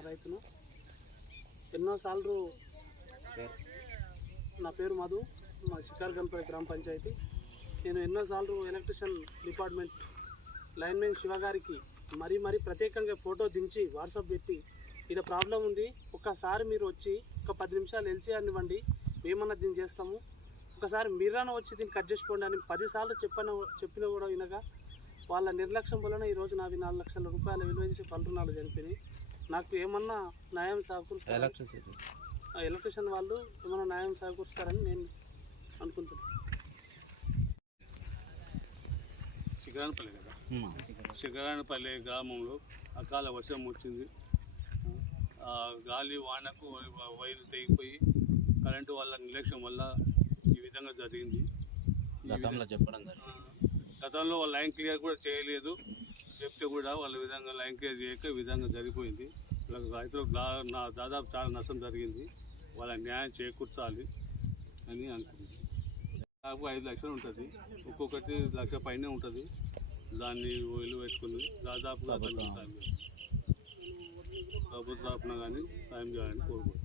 చేసిన రైతును. ఎన్నోసార్లు నా పేరు మధు, మా శిఖర్ గణపతి గ్రామ పంచాయతీ. నేను ఎన్నోసార్లు ఎలక్ట్రిషియన్ డిపార్ట్మెంట్ లైన్మెన్ శివ గారికి మరీ ప్రత్యేకంగా ఫోటో దించి వాట్సాప్ పెట్టి ఇలా ప్రాబ్లం ఉంది, ఒక్కసారి మీరు వచ్చి ఒక 10 నిమిషాలు ఎల్సీఆర్ ఇవ్వండి, మేమన్నా దీన్ని చేస్తాము, ఒకసారి మీరైనా వచ్చి దీన్ని కట్ చేసుకోండి అని 10 సార్లు చెప్పినా కూడా వినగా వాళ్ళ నిర్లక్ష్యం వలన ఈరోజు నాది 4 లక్షల రూపాయల విలువ చేసి పలునాలు చనిపోయినాయి. నాకు ఏమన్నా న్యాయం సమకూరుస్తారు, ఎలక్ట్రిషియన్ వాళ్ళు ఏమన్నా న్యాయం సమకూరుస్తారని నేను అనుకుంటున్నాను. శిఖరానపల్లి కదా, శిఖరానపల్లి గ్రామంలో అకాల వర్షం వచ్చింది. గాలి వానకు వైర్లు తెగిపోయి కరెంటు వల్ల నిర్లక్ష్యం వల్ల ఈ విధంగా జరిగింది. గతంలో వాళ్ళు లైన్ క్లియర్ కూడా చేయలేదు, చెప్తే కూడా వాళ్ళ విధంగా లైన్ క్లియర్ చేయక ఈ విధంగా జరిగిపోయింది. రైతులకు దాదాపు చాలా నష్టం జరిగింది. వాళ్ళ న్యాయం చేకూర్చాలి అని అనుకుంటుంది. దాదాపు 5 లక్షలు ఉంటుంది, ఒక్కొక్కటి 1 లక్ష పైనే ఉంటుంది. దాన్ని విలువ పెట్టుకుని దాదాపుగా ప్రభుత్వ తరఫున కానీ సాయం చేయాలని కోరుకుంటున్నాను.